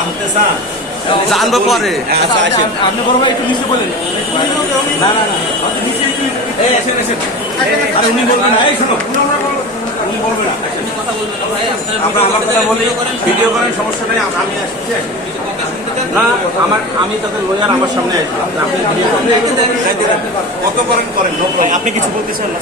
জানতে চান? জানবো পরে। আচ্ছা আসেন। আপনি বড় ভাই একটু নিচে বলেন। না না না, এই আসেন আসেন। আর উনি বলবেন না, এই শোনো, উনি বলবেন না। আমরা আমার কথা বলি, ভিডিও করেন, সমস্যা নেই, আমি আসছি। না, আমি তাদের লয়ার আমার সামনে আসবো, আপনি ভিডিও করেন। কত করেন করেন, no problem। আপনি কিছু বলতে চান না?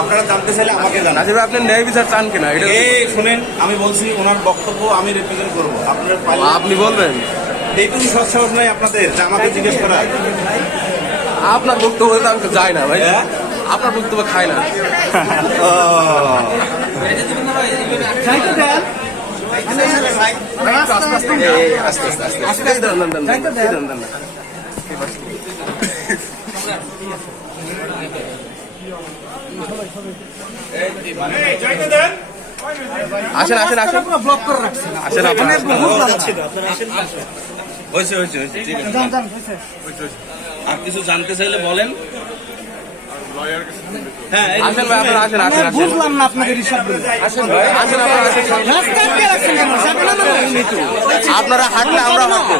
আপনারা জানতে চাইলে আমাকে জানান। নাসির ভাই আপনি ন্যায় বিচার চান কিনা এটা এই শুনেন, আমি বলছি ওনার বক্তব্য আমি রিপ্রেজেন্ট করবো। আপনার আপনি বলবেন। এইটুকু সৎসাহস নাই আপনাদের যে আমাকে জিজ্ঞেস করা। আপনার বক্তব্য তো আমি তো যাই না ভাই, হ্যাঁ? আপনার বক্তব্য খাই না। ও, এই দেন, দেন, দেন, দেন, এই দেন, দেন, দেন। আসেন আসেন আসেন ব্লক করে রাখছেন। আসেন আপনার হয়েছে হয়েছে হয়েছে, ঠিক আছে। আর কিছু জানতে চাইলে বলেন। হ্যাঁ, এই আসেন ভাই আপনারা আসেন আসেন আসেন বুঝলাম না আপনাদের হিসাব। আসেন ভাই আসেন আপনারা আসেন। রাস্তা আটকে রাখছেন কেন? সামনে না? আপনারা হাঁটলে আমরা হাঁটবো।